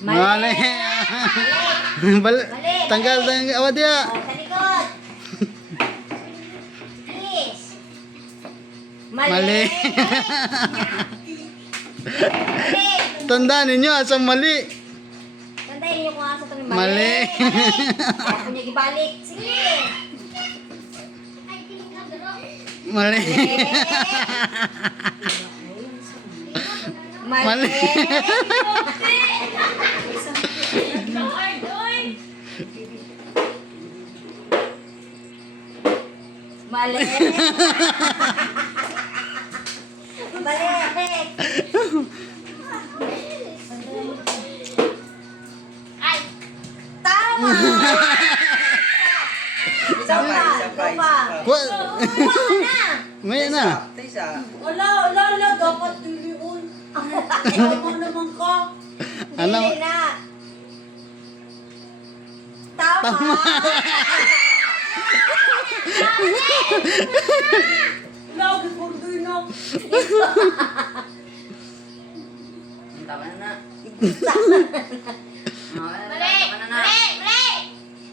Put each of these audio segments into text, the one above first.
Mali. Mali. Tanggal awat dia. Sa likod. Please. Mali. Mali. Tandaan ninyo asam mali. Tandayin niyo kung asa itong Mali. Ako niya gibalik. Sige. Mali. Mali. Mali. Mali. Balik. Ay. Tama. Isa pa. Kuha. Na. May na. Wala, dapat diliun. Tama naman ka. Ano? Dili na. Tama. Lagi kong doon na. Tama na. Mali. Mali.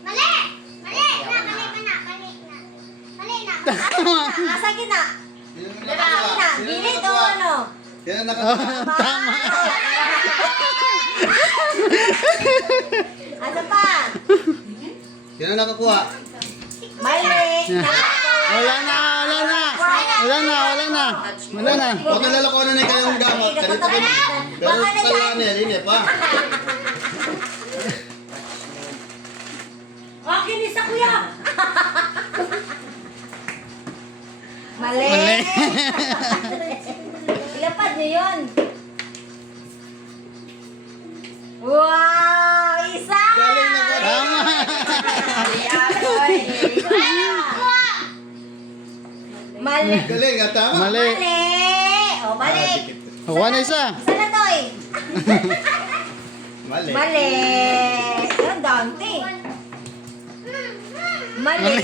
Mali. Mali. Mali. Asa kita? Asa kita? Dili to ano? Yan tama. Asa pa? Yan ang nakakuha. Mali. Wala na. Huwag kang lalakonan na kayong gamot. Ganito ka na. Ganito ka lang yan. Hindi pa. Akin isa kuya. Mali. Ilapad niyo yun. Wow! Isa! Galing na ba? Tama. Mali. Galing ha, tama? Mali. Mali. O, balik. Kuha na isa. Isa na to eh. Mali. Mali. Ang dante. Mali. Mali.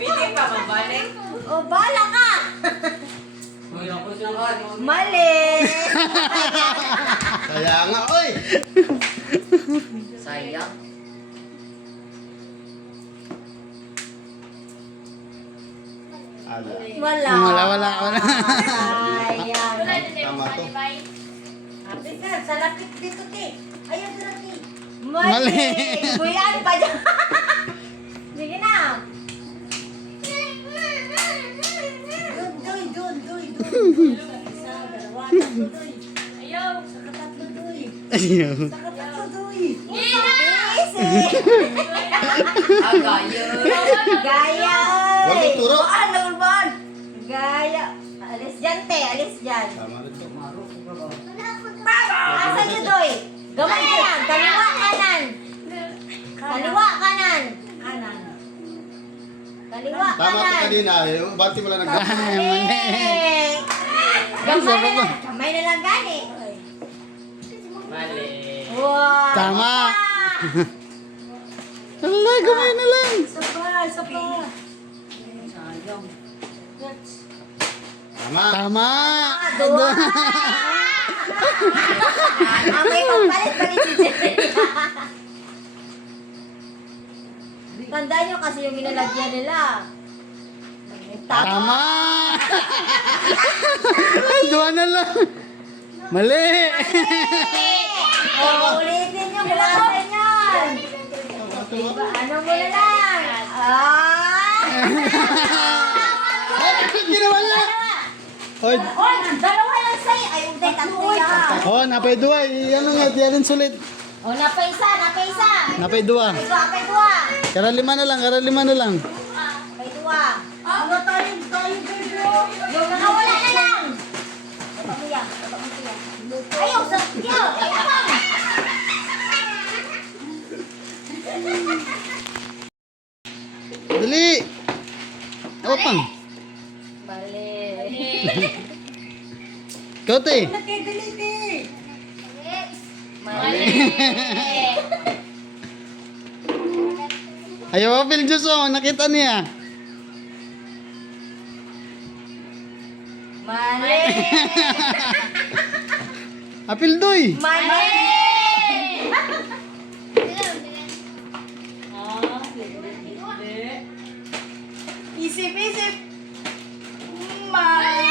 Pwede pa mabalik. O, bala ka. Mali. Kaya nga, oy! Sayang. Ala. Wala. Wala. Sayang. Tama to. Ate ka, sa lapit dito te. Ayaw sa lapit. Mali. Buyan pa dyan. Sige na. Doy. Isa, dalawa, tatlo doy. Ayaw. Saka tatlo doy. Ayaw. Saka tatlo doy. Mabilis eh. Agayo. Gaya. Huwag yung turo. Gaya. Alis dyan, te. Alis dyan. Tama rin to. Asa niyo, Doy? Gamay na lang. Kaliwa, kanan. Kaliwa, kanan. Kaliwa, Tama to kanan. kanina. Yung bati mo lang nag- Mali. Gamay na lang. Gamay na lang gani. Mali. Wow. Tama. Wala, gamay na lang. Isa pa. Sayang. Tama. Tama. Dua. Ang may pagpalit-palit si Jerry. Tandaan nyo kasi yung ginalagyan nila. Tama. Dua na lang. Mali. Ulitin nyo, bulasan yan. Diba, ano mo na lang? Ginawa niya. Hoy. Hoy, dalawa lang sa'yo. Ay, uday, tatlo yan. Oh, napay dua. Ano nga, diyan sulit. O, napay isa. Napay dua. Napay dua. Kara lima na lang. Napay dua. Ano tayo Yung nakawala na lang. Baba mo yan. Ayaw, sa ayaw. Ayaw pa. Dali. Opang. Bali. Kote. Nakidaliti. Mali. Ayaw apple juice oh. Nakita niya. Mali. Apple doy. Mali. Ah, hindi. Isip, isip. Mali.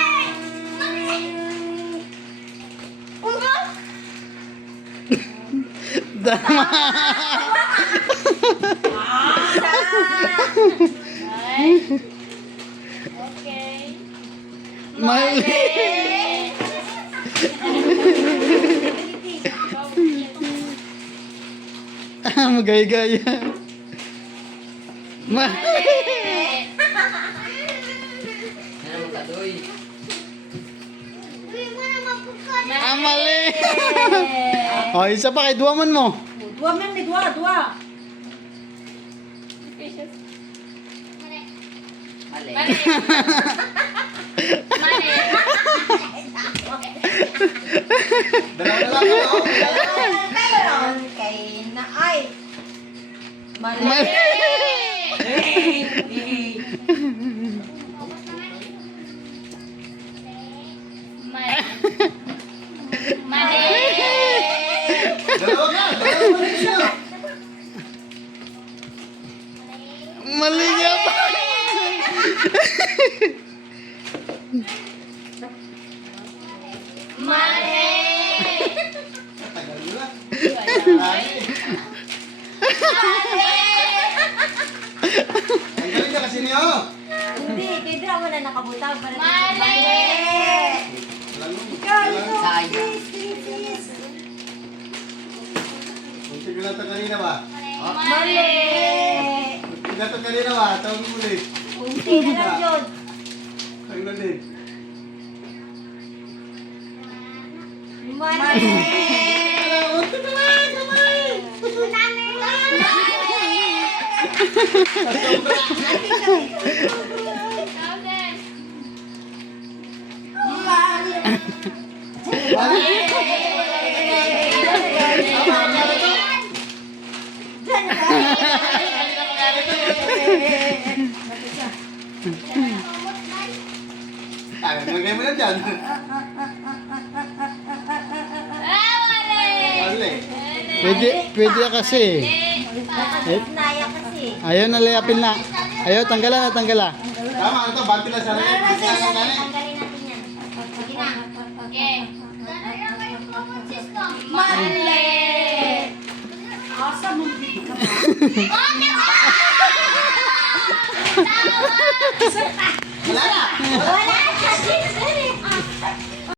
Unga. Dama. Ay. Okay. Mali. Magaya-gaya. Mali. Mali. Oh, isa pa kay duwaman mo. Dua man ni dua, dua. Mali. Mali. Dalawa na lang kayo. Meron kay na ay. Mali. Mali. Mali. Dalawa na. Dalawa na siya. Mali nga pa. Mali. Tagal mo na. Ang galing na kasi niyo. Hindi, kay drama na nakabutang para Mali. Alam mo. Ikaw, alam mo. ikaw, please, please, please. Unti ko lang ito kanina ba? Mali. Unti na ito kanina ba? Tawag mo ulit. Unti na lang yun. Tawag na ulit. Mali. Unti ka lang. Kamay. Nagay mo na dyan. Mali. Pwede kasi. Naya kasi. Ayaw na layapin na. Ayaw, tanggalan na, tanggalan. Tama, ano to? Banti lang sa rin. Tanggalin natin yan. Sige na. Mali. Asa mo Wala na. Wala